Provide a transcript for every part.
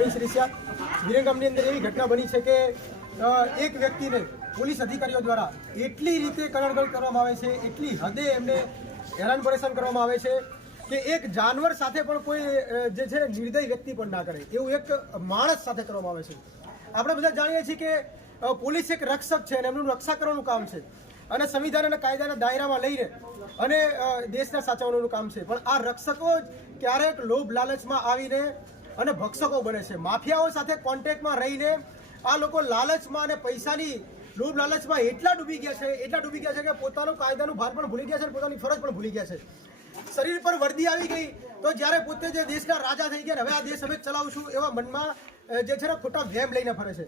ભાવેશ રેસિયા વિરંગામની અંદર એવી ઘટના બની છે કે એક વ્યક્તિને પોલીસ અધિકારીઓ દ્વારા એટલી રીતે કલંકિત કરવામાં આવે છે, એટલી હદે એમને હેરાન પરેશાન કરવામાં આવે છે કે એક જાનવર સાથે પણ કોઈ જે છે નિર્દય વ્યક્તિ પણ ના કરે એવું એક માણસ સાથે કરવામાં આવે છે. આપણે બધા જાણીએ છીએ કે પોલીસ એક રક્ષક છે અને એમનું રક્ષા કરવાનું કામ છે અને સંવિધાન અને કાયદાના દાયરામાં લઈને અને દેશને સાચવવાનું કામ છે. પણ આ રક્ષકો જ ક્યારેક લોભ લાલચમાં આવીને અને ભક્ષકો બને છે. માફિયાઓ સાથે કોન્ટેક્ટમાં રહીને આ લોકો લાલચમાં અને પૈસાની લોભ લાલચમાં એટલા ડૂબી ગયા છે કે પોતાનું કાયદાનું ભાન પણ ભૂલી ગયા છે, પોતાની ફરજ પણ ભૂલી ગયા છે. શરીર પર વર્દી આવી ગઈ તો જ્યારે પોતે જે દેશના રાજા થઈ ગયા હવે આ દેશ અમે ચલાવશું એવા મનમાં જે છે ને ખોટા વહેમ લઈને ફરે છે.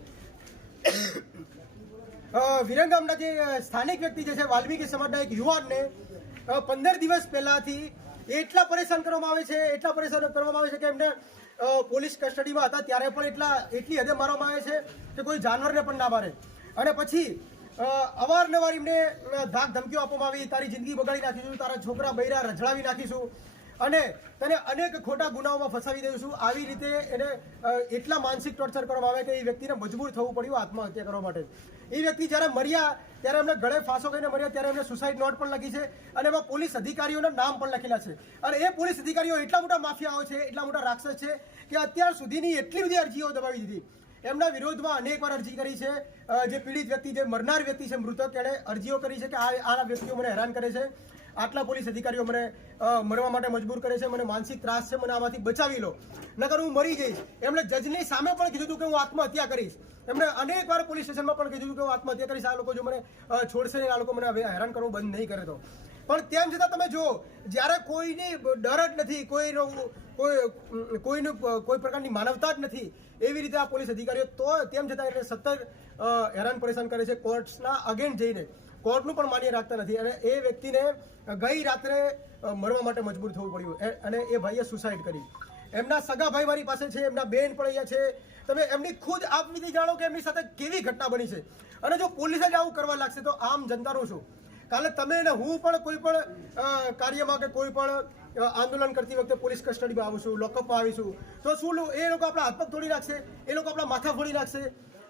વિરંગામના જે સ્થાનિક વ્યક્તિ જે છે વાલ્મીકી સમાજના એક યુવાનને 15 દિવસ પહેલાથી એટલા પરેશાન કરવામાં આવે છે કે એમને પોલીસ કસ્ટડીમાં હતા ત્યારે પણ એટલી હદે મારવામાં આવે છે કે કોઈ જાનવરને પણ ના મારે. અને પછી અવારનવાર એમને ધાક ધમકીઓ આપવામાં આવી, તારી જિંદગી બગાડી નાખીશું, તારા છોકરા બૈરા રજડાવી નાખીશું અને તને અનેક ખોટા ગુનાઓમાં ફસાવી દઈશું. આવી રીતે એને એટલા માનસિક ટોર્ચર કરવામાં આવે કે એ વ્યક્તિને મજબૂર થવું પડ્યું આત્મહત્યા કરવા માટે. એ વ્યક્તિ જ્યારે મર્યા ત્યારે એમને ગળે ફાંસો કહીને મર્યા ત્યારે એમને સુસાઇડ નોટ પણ લખી છે અને એમાં પોલીસ અધિકારીઓના નામ પણ લખેલા છે. અને એ પોલીસ અધિકારીઓ એટલા મોટા માફિયાઓ છે, એટલા મોટા રાક્ષસ છે કે અત્યાર સુધીની એટલી બધી અરજીઓ દબાવી દીધી. એમના વિરોધમાં અનેકવાર અરજી કરી છે. જે પીડિત વ્યક્તિ, જે મરનાર વ્યક્તિ છે, મૃતક, એણે અરજીઓ કરી છે કે આ વ્યક્તિઓ મને હેરાન કરે છે, આટલા પોલીસ અધિકારીઓ મને મરવા માટે મજબૂર કરે છે, મને માનસિક ત્રાસ છે, મને આમાંથી બચાવી લો, નકર હું મરી જઈશ. એમણે જજની સામે પણ કીધું હતું કે હું આત્મહત્યા કરીશ. એમણે અનેકવાર પોલીસ સ્ટેશનમાં પણ કીધું કે હું આત્મહત્યા કરીશ, આ લોકો જો મને છોડશે, આ લોકો મને હેરાન કરવું બંધ નહીં કરે તો. પણ તેમ છતાં તમે જુઓ, જ્યારે કોઈની ડર જ નથી, કોઈનું કોઈ પ્રકારની માનવતા જ નથી, એવી રીતે આ પોલીસ અધિકારીઓ તો તેમ છતાં એટલે સતત હેરાન પરેશાન કરે છે. કોર્ટ્સના અગેન્સ્ટ જઈને કોર્ટનું પણ માન્ય રાખતા નથી અને એ વ્યક્તિને ગઈ રાત્રે મરવા માટે મજબૂર થવું પડ્યું અને એ ભાઈએ સુસાઇડ કરી. એમના સગા ભાઈ મારી પાસે છે, એમના બેન પણ અહીંયા છે. તમે એમની ખુદ આપ વિધિ જાણો કે એમની સાથે કેવી ઘટના બની છે. અને જો પોલીસ જ આવું કરવા લાગશે તો આમ જનતાનું શું? કાલે તમે ને હું પણ કોઈ પણ કાર્યમાં કે કોઈ પણ આંદોલન કરતી વખતે પોલીસ કસ્ટડીમાં આવીશું, લોકઅપમાં આવીશું તો શું એ લોકો આપણા હાથ પગ તોડી નાખશે, એ લોકો આપણા માથા ફોડી નાખશે,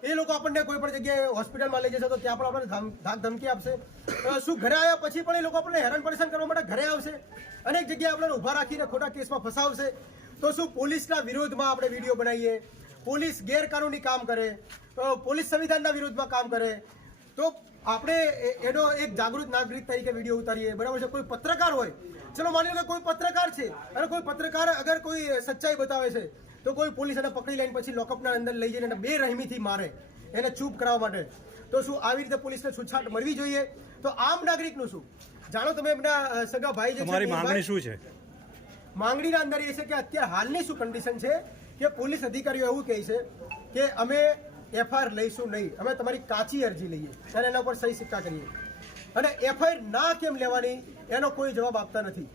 એ લોકો આપણને કોઈ પણ જગ્યાએ હોસ્પિટલમાં લઈ જશે તો ત્યાં પણ આપણે ધાક ધમકી આપશે. શું ઘરે આવ્યા પછી પણ એ લોકો આપણને હેરાન પરેશાન કરવા માટે ઘરે આવશે, અનેક જગ્યાએ આપણને ઊભા રાખીને ખોટા કેસમાં ફસાવશે. તો શું પોલીસના વિરોધમાં આપણે વિડીયો બનાવીએ, પોલીસ ગેરકાનૂની કામ કરે, પોલીસ સંવિધાનના વિરોધમાં કામ કરે તો આપણે એનો એક જાગૃત નાગરિક તરીકે વિડીયો ઉતારીએ, બરાબર છે? કોઈ પત્રકાર હોય, ચલો માની લો કે કોઈ પત્રકાર છે અને કોઈ પત્રકાર અગર કોઈ સચ્ચાઈ બતાવે છે તો કોઈ પોલીસ એને પકડી લઈને પછી લોકઅપના અંદર લઈ જઈને બેરહેમીથી મારે એને ચૂપ કરાવવા માટે. તો શું આવી રીતે પોલીસને છૂટછાટ મળવી જોઈએ? તો આમ નાગરિકનું શું? જાણો તમે એમના સગા ભાઈ જે તમારી માંગણી શું છે? માંગણીના અંદર એ છે કે અત્યારે હાલની શું કન્ડિશન છે કે પોલીસ અધિકારીઓ એવું કહે છે કે અમે એફઆઈઆર લઈશું નહીં, અમે તમારી કાચી અરજી લઈએ અને એના પર સહી સિક્કા કરીએ. અને એફઆઈઆર ના કેમ લેવાની એનો કોઈ જવાબ આપતા નથી.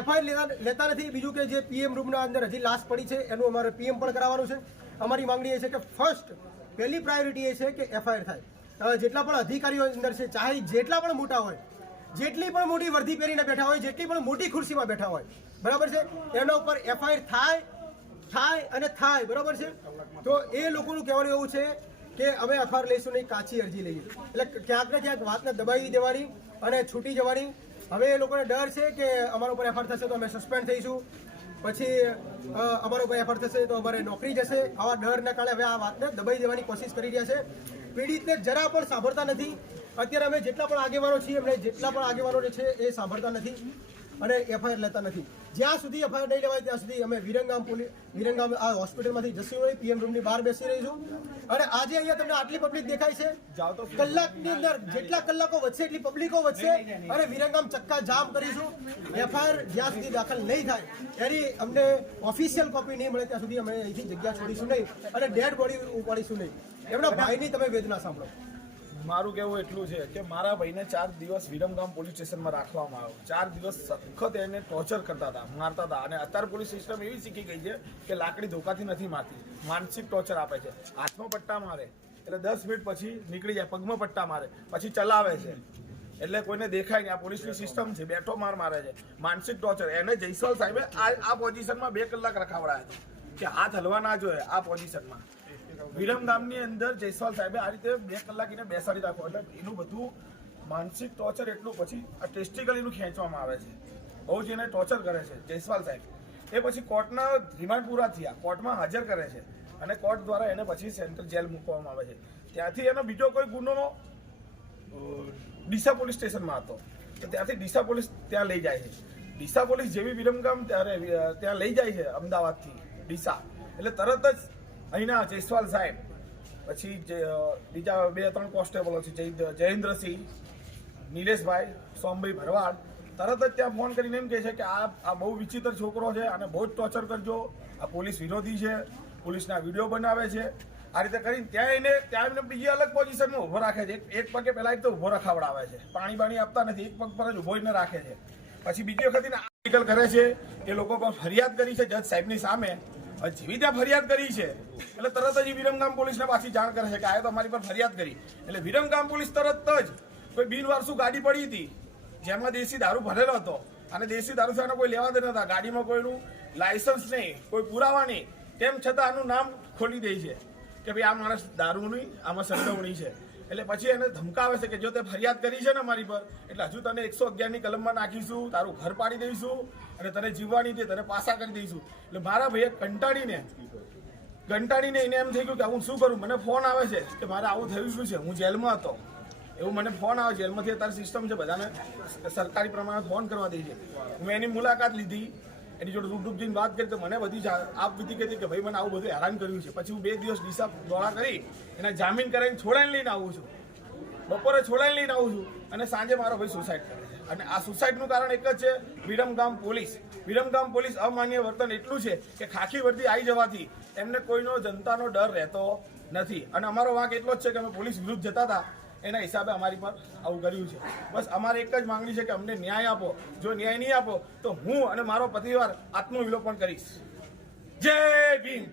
એફઆઈઆર લેતા નથી. બીજું કે જે પીએમ રૂમના અંદર હજી લાશ પડી છે એનું અમારે પીએમ પણ કરાવવાનું છે. અમારી માંગણી એ છે કે પહેલી પ્રાયોરિટી એ છે કે એફઆઈઆર થાય. જેટલા પણ અધિકારીઓ અંદર છે, ચાહે જેટલા પણ મોટા હોય, જેટલી પણ મોટી વર્દી પહેરીને બેઠા હોય, જેટલી પણ મોટી ખુરશીમાં બેઠા હોય, બરાબર છે, એના ઉપર એફઆઈઆર થાય, બરાબર છે? તો એ લોકોનું કહેવાનું એવું છે કે અમે એફઆઈઆર લઈશું નહીં, કાચી અરજી લઈએ. એટલે ક્યાંક ને ક્યાંક વાતને દબાવી દેવાની અને છૂટી જવાની. હવે એ લોકોને ડર છે કે અમારા ઉપર એફઆઈઆર થશે તો અમે સસ્પેન્ડ થઈશું, પછી અમારા ઉપર એફઆઈઆર થશે તો અમારે નોકરી જશે. આવા ડરના કારણે હવે આ વાતને દબાઈ દેવાની કોશિશ કરી રહ્યા છે. પીડિતને જરા પણ સાંભળતા નથી. અત્યારે અમે જેટલા પણ આગેવાનો છીએ એમને જેટલા પણ આગેવાનો જે છે એ સાંભળતા નથી અને એફઆઈઆર લેતા નથી. જ્યાં સુધી એફઆઈઆર નહીં લેવાય ત્યાં સુધી અમે વિરંગામ આ હોસ્પિટલમાંથી જશું નહીં, પીએમ રૂમની બહાર બેસી રહીશું. અને આજે અહીંયા તમને આટલી પબ્લિક દેખાય છે, કલાકની અંદર જેટલા કલાકો વધશે એટલી પબ્લિકો વધશે અને વિરંગામ ચક્કા જામ કરીશું. એફઆઈઆર જ્યાં સુધી દાખલ નહીં થાય એની અમને ઓફિશિયલ કોપી નહીં મળે ત્યાં સુધી અમે અહીંથી જગ્યા છોડીશું નહીં અને ડેડ બોડી ઉપાડીશું નહીં. એમના ભાઈની તમે વેદના સાંભળો. મારું કહેવું એટલું છે કે મારા ભાઈને 4 દિવસ વિરમગામ પોલીસ સ્ટેશનમાં રાખવામાં આવ્યો. 4 દિવસ સખત એને ટોર્ચર કરતા હતા, મારતા હતા. અને અત્યારે પોલીસ સિસ્ટમ એવી શીખી ગઈ છે કે લાકડી ધોકાથી નથી મારતી, માનસિક ટોર્ચર આપે છે. હાથમાં પટ્ટા મારે એટલે 10 મિનિટ પછી નીકળી જાય, પગમાં પટ્ટા મારે પછી ચલાવે છે એટલે કોઈને દેખાય નહીં. આ પોલીસની સિસ્ટમ છે, બેઠો મારે છે, માનસિક ટોર્ચર. એને જયસ્વાલ સાહેબે આ પોઝિશનમાં 2 કલાક રખાવડાયા હતા. કે હાથ હલવા ના જોઈએ આ પોઝિશનમાં. વિરમગામની અંદર જયસ્વાલ સાહેબે આ રીતે 2 કલાક એને બેસાડી રાખો એટલે એનું બધું માનસિક ટોર્ચર એટલું પછી આ ટેસ્ટિકલ એનું ખેંચવામાં આવે છે, બહુ જ એને ટોર્ચર કરે છે જયસ્વાલ સાહેબ. એ પછી કોર્ટના રિમાન્ડ પૂરા થયા, કોર્ટમાં હાજર કરે છે અને કોર્ટ દ્વારા એને પછી સેન્ટ્રલ જેલ મૂકવામાં આવે છે. ત્યાંથી એનો બીજો કોઈ ગુનો ડીસા પોલીસ સ્ટેશનમાં હતો, તો ત્યાંથી ડીસા પોલીસ ત્યાં લઈ જાય છે. ડીસા પોલીસ જેવી વિરમગામ ત્યાં લઈ જાય છે અમદાવાદથી ડીસા, એટલે તરત જ અહીંના જયસ્વાલ સાહેબ પછી બીજા 2-3 કોન્સ્ટેબલો છે, જયેન્દ્રસિંહ, નિલેશભાઈ, સોમભાઈ ભરવાડ, તરત જ ત્યાં ફોન કરીને એમ કહે છે કે આ બહુ વિચિત્ર છોકરો છે, આને બહુ જ ટોર્ચર કરજો, આ પોલીસ વિરોધી છે, પોલીસના વિડીયો બનાવે છે. આ રીતે કરીને ત્યાં એમને બીજી અલગ પોઝિશનમાં ઊભો રાખે છે. એક પગે પહેલા એક તો ઊભો રખાવડાવે છે, પાણી આપતા નથી, એક પગ પર જ ઊભો જ રાખે છે. પછી બીજી વખત એને આર્ટિકલ કરે છે, એ લોકો પર ફરિયાદ કરી છે જજ સાહેબની સામે. જેવી ત્યાં ફરિયાદ કરી છે એટલે તરત જ વિરમગામ પોલીસને પાછી જાણ કરે છે કે આ તો અમારી પર ફરિયાદ કરી. એટલે વિરમગામ પોલીસ તરત જ કોઈ બિનવારસુ ગાડી પડી હતી જેમાં દેશી દારૂ ભરેલો હતો, અને દેશી દારૂ સાથે કોઈ લેવા દે નતા, ગાડીમાં કોઈનું લાયસન્સ નહીં, કોઈ પુરાવા નહીં, તેમ છતાં આનું નામ ખોલી દે છે કે ભાઈ આ માણસ દારૂની આમાં સંડોવણી છે. એટલે પછી એને ધમકાવે છે કે જો તે ફરિયાદ કરી છે ને અમારી પર એટલે હજુ તને 111ની કલમમાં નાખીશું, તારું ઘર પાડી દઈશું અને તને જીવવાની દે, તને પાસા કરી દઈશું. એટલે મારા ભાઈએ કંટાળીને એને એમ થઈ ગયું કે હું શું કરું, મને ફોન આવે છે કે મારે આવું થયું શું છે, હું જેલમાં હતો એવું મને ફોન આવે, જેલમાંથી અત્યારે સિસ્ટમ છે બધાને સરકારી પ્રમાણે ફોન કરવા દે છે. મેં એની મુલાકાત લીધી, એની જોડે રૂબરૂ જઈને વાત કરી તો મને બધી આપ વિધિ કહેતી કે ભાઈ મને આવું બધું હેરાન કર્યું છે. પછી હું 2 દિવસ ડીસા દોડા કરી એના જામીન કરાવીને છોડાઈને લઈને આવું છું, બપોરે છોડાઈને લઈને આવું છું અને સાંજે મારો ભાઈ સુસાઇડ કરે છે. અને આ સુસાઇડનું કારણ એક જ છે, વિરમગામ પોલીસ અમાન્ય વર્તન એટલું છે કે ખાખી વર્દી આવી જવાથી એમને કોઈનો જનતાનો ડર રહેતો નથી. અને અમારો વાંક એટલો જ છે કે અમે પોલીસ વિરુદ્ધ જતા હતા, એના હિસાબે અમારી પર આવું કર્યું છે. બસ અમારે એક જ માંગણી છે કે અમને ન્યાય આપો. જો ન્યાય નહીં આપો તો હું અને મારો પરિવાર આત્મવિલોપન કરીશ. જય ભીમ.